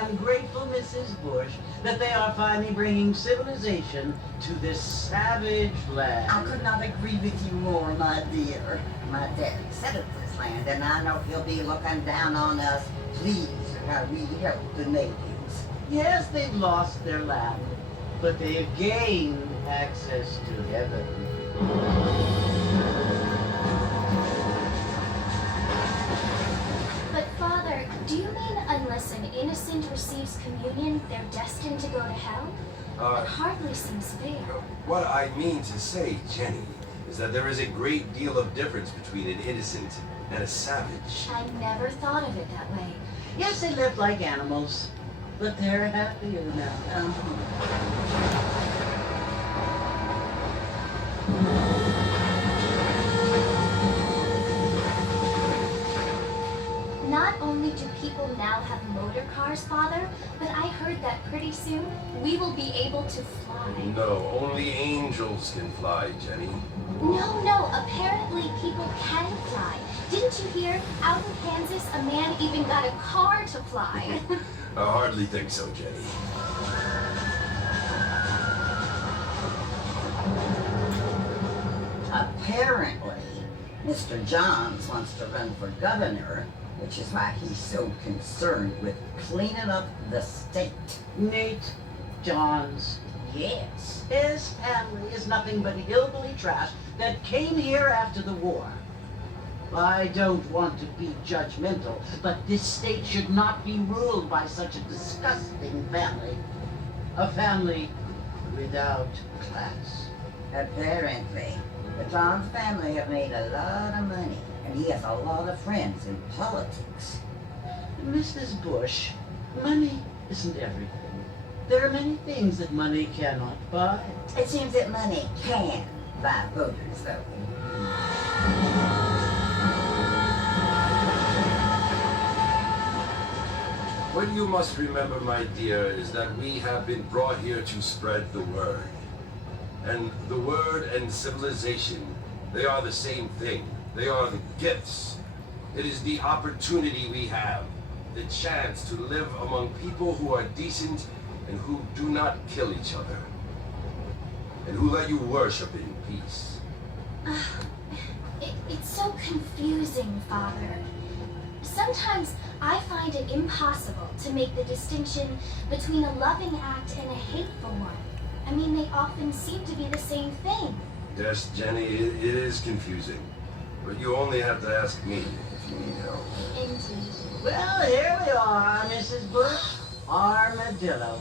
am grateful, Mrs. Bush, that they are finally bringing civilization to this savage land. I could not agree with you more, my dear. My daddy settled this land, and I know he'll be looking down on us, pleased at how we help the natives. Yes, they've lost their land, but they've gained access to heaven. But Father, do you mean unless an innocent receives communion, they're destined to go to hell? That hardly seems fair. What I mean to say, Jenny, is that there is a great deal of difference between an innocent and a savage. I never thought of it that way. Yes, they live like animals, but they're happier now. Not only do people now have motor cars, Father, but I heard that pretty soon we will be able to fly. No, only angels can fly, Jenny. No, apparently people can fly. Didn't you hear? Out in Kansas, a man even got a car to fly. I hardly think so, Jenny. Apparently, Mr. Johns wants to run for governor, which is why he's so concerned with cleaning up the state. Nate Johns. Yes. His family is nothing but hillbilly trash that came here after the war. I don't want to be judgmental, but this state should not be ruled by such a disgusting family. A family without class. Apparently, the Johns family have made a lot of money, and he has a lot of friends in politics. Mrs. Bush, money isn't everything. There are many things that money cannot buy. It seems that money can buy voters, though. What you must remember, my dear, is that we have been brought here to spread the word. And the word and civilization, they are the same thing. They are the gifts. It is the opportunity we have, the chance to live among people who are decent and who do not kill each other, and who let you worship in peace. It's so confusing, Father. Sometimes I find it impossible to make the distinction between a loving act and a hateful one. I mean, they often seem to be the same thing. Yes, Jenny, it is confusing. But you only have to ask me if you need help. Indeed. Well, here we are, Mrs. Bush. Armadillo.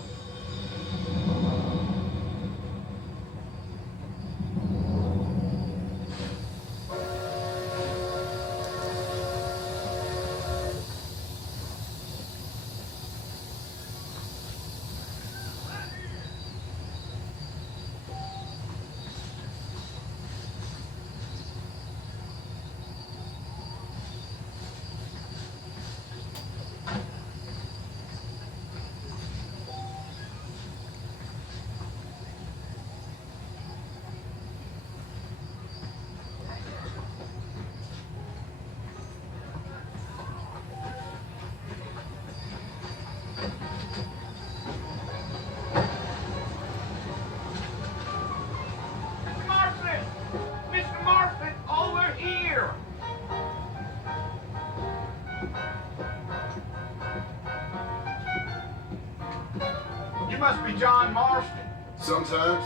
You must be John Marston. Sometimes.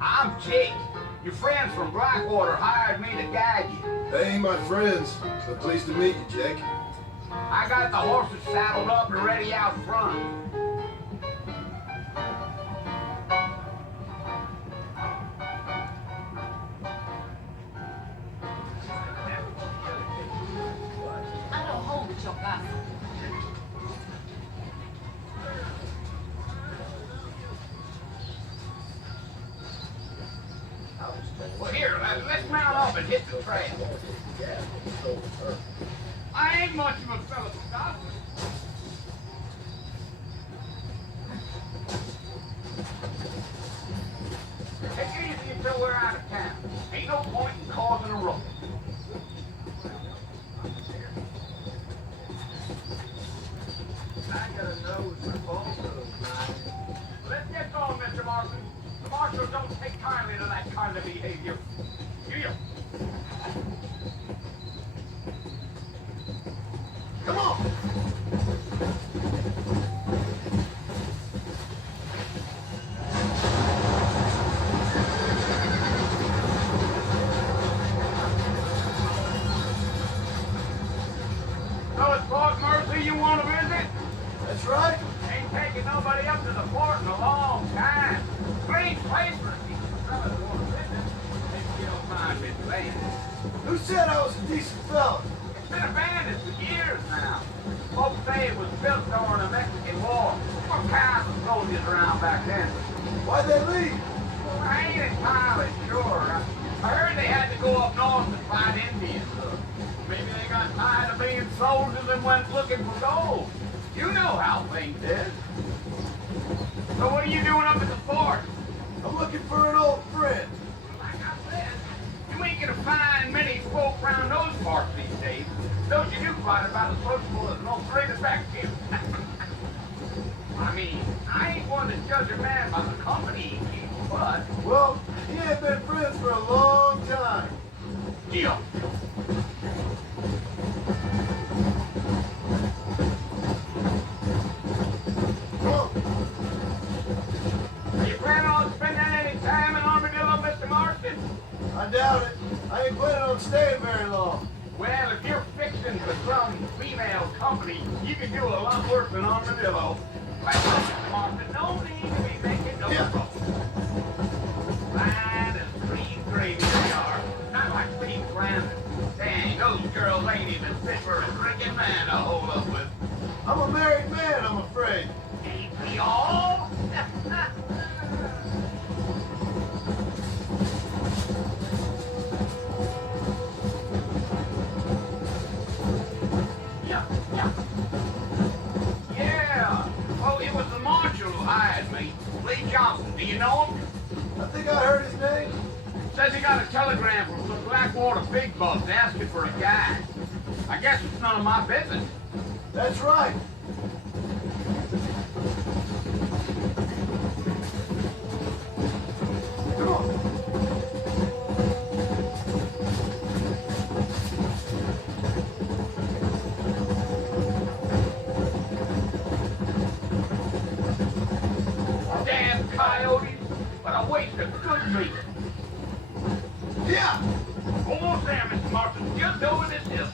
I'm Jake. Your friends from Blackwater hired me to guide you. They ain't my friends, but pleased to meet you, Jake. I got the horses saddled up and ready out front. I don't hold with your gossip. Well, here, let's mount up and hit the trail. I ain't much of a fellow to gossip. Take it easy until we're out of town. Ain't no point in causing a ruckus. I got a nose for falsehoods, man. Let's get going, Mr. Marston. The marshals don't take kindly to that kind of behavior. You. Come on! So it's Fort Mercy you want to visit? That's right. Ain't taking nobody up to the fort in a long time. Clean place for people fellas want to visit. If you don't mind me saying. Who said I was a decent fella? It's been abandoned for years now. Folks say it was built during the Mexican War. All kinds of soldiers around back then. Why'd they leave? Well, I ain't entirely sure. I heard they had to go up north to fight Indians. Maybe they got tired of being soldiers and went looking for gold. You know how things is. So what are you doing up at the fort? I'm looking for an old friend. Like I said, you ain't gonna find many folk around those parts these days. Those you do find about as sociable as an old trader back here. I mean, I ain't one to judge a man by the company he keeps, but... Well, he ain't been friends for a long time. Deal. Come on. Are you planning on spending any time in Armadillo, Mr. Marston? I doubt it. I ain't planning on staying very long. Well, if you're fixing for some female company, you can do a lot worse than Armadillo. Well, Mr. Marston, no need to be making no trouble. Fine as green gravy they are. Not like Steve Glenn. Dang, those girls ain't even fit for a drinking man to hold up with. I'm a married man, I'm afraid. Ain't we all? Yeah. Well, it was the marshal who hired me. Lee Johnson. Do you know him? I think I heard his name. Says he got a telegram from some Blackwater big bucks asking for a guy. I guess it's none of my business. That's right. Come on. Damn coyotes. But a waste of good meat. Yeah. Almost there, Mr. Marston. Just over this hill.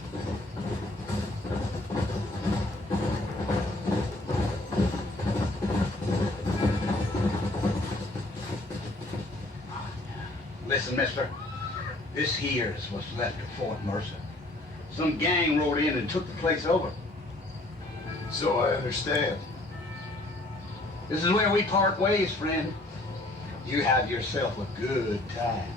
Listen, mister, this here is what's left of Fort Mercer. Some gang rode in and took the place over. So I understand. This is where we part ways, friend. You have yourself a good time.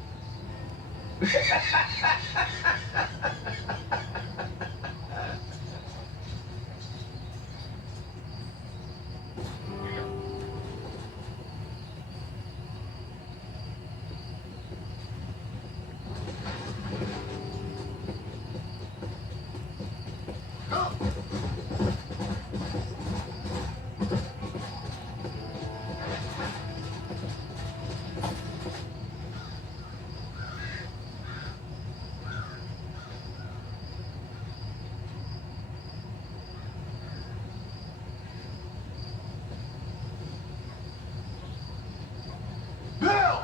Bill!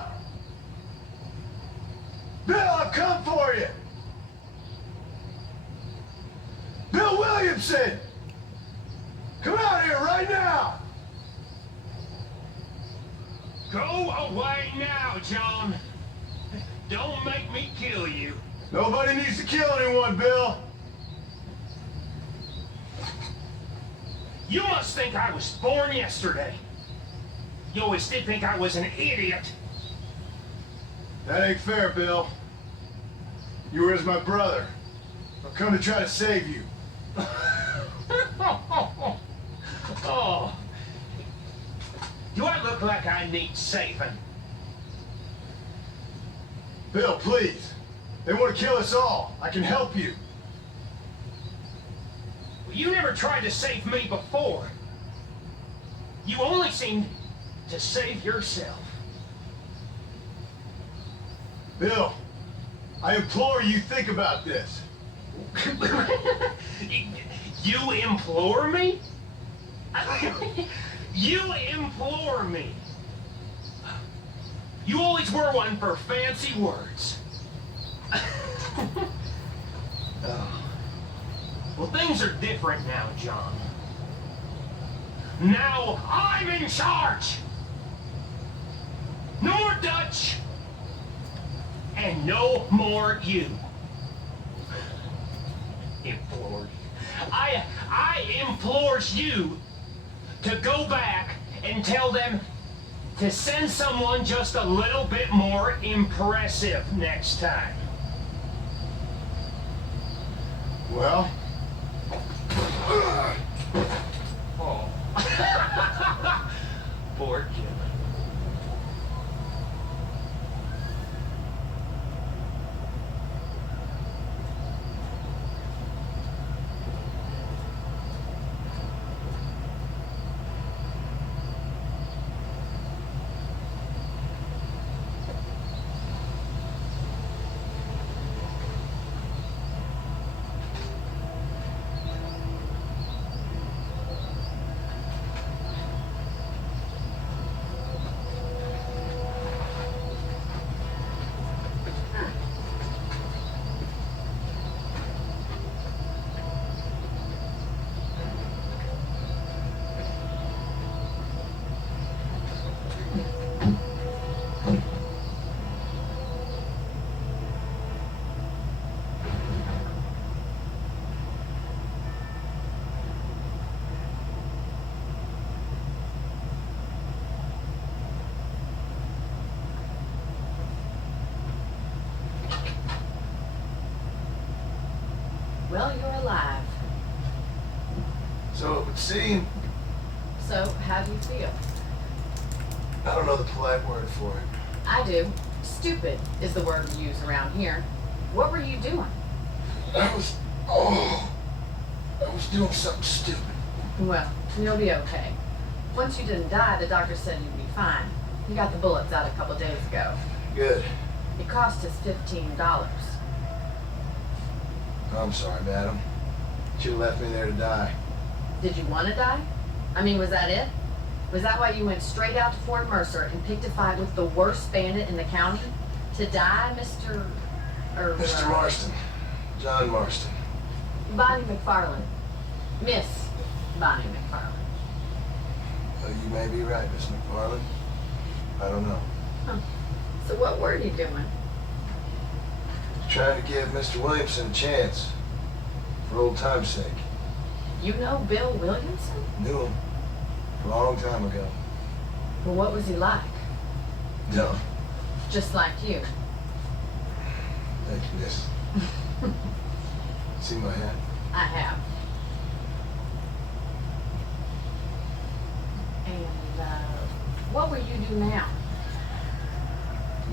Bill, I've come for you! Bill Williamson! Come out here right now! Go away now, John. Don't make me kill you. Nobody needs to kill anyone, Bill. You must think I was born yesterday. You always did think I was an idiot. That ain't fair, Bill. You were as my brother. I've come to try to save you. Oh. Do I look like I need saving? Bill, please. They want to kill us all. I can help you. Well, you never tried to save me before. You only seem to save yourself. Bill, I implore you, think about this. You implore me? You implore me. You always were one for fancy words. Oh. Well, things are different now, John. Now I'm in charge. No more Dutch. And no more you. Implored. I implores you to go back and tell them to send someone just a little bit more impressive next time. Well? Oh. Poor kid. Well, you're alive. So it would seem, So, how do you feel? I don't know the polite word for it. I do. Stupid is the word we use around here. What were you doing? I was doing something stupid. Well, you'll be okay. Once you didn't die, the doctor said you'd be fine. You got the bullets out a couple days ago. Good. It cost us $15. I'm sorry, madam. You left me there to die. Did you want to die? I mean, was that it? Was that why you went straight out to Fort Mercer and picked a fight with the worst bandit in the county? To die, Mr. Mr. Marston. John Marston. Bonnie McFarland. Miss Bonnie McFarland. Well, you may be right, Miss McFarland. I don't know. Huh. So what were you doing? Trying to give Mr. Williamson a chance. For old time's sake. You know Bill Williamson? Knew him. A long time ago. Well, what was he like? Dumb. Just like you. Thank you, miss. See my hat? I have. And, what will you do now?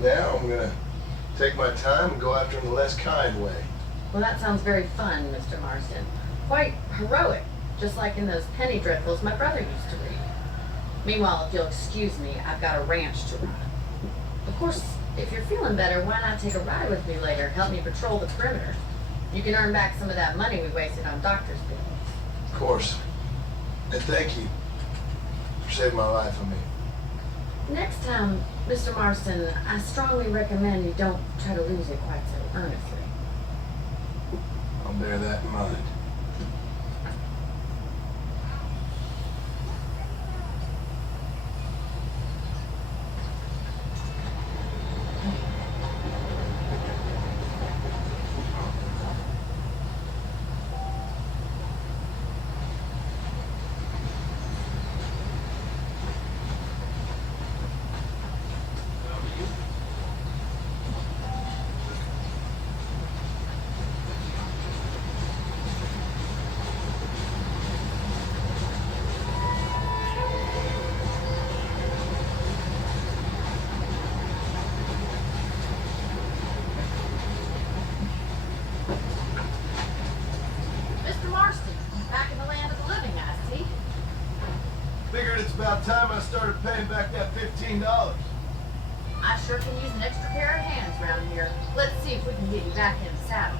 Now I'm gonna take my time and go after him the less kind way. Well, that sounds very fun, Mr. Marston. Quite heroic, just like in those penny dreadfuls my brother used to read. Meanwhile, if you'll excuse me, I've got a ranch to run. Of course, if you're feeling better, why not take a ride with me later? Help me patrol the perimeter. You can earn back some of that money we wasted on doctor's bills. Of course. And thank you for saving my life, I mean. Next time, Mr. Marston, I strongly recommend you don't try to lose it quite so earnestly. I'll bear that in mind. paying back that $15. I sure can use an extra pair of hands around here. Let's see if we can get you back in the saddle.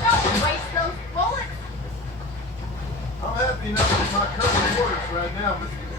Don't waste those bullets! I'm happy enough with my current quarters right now, but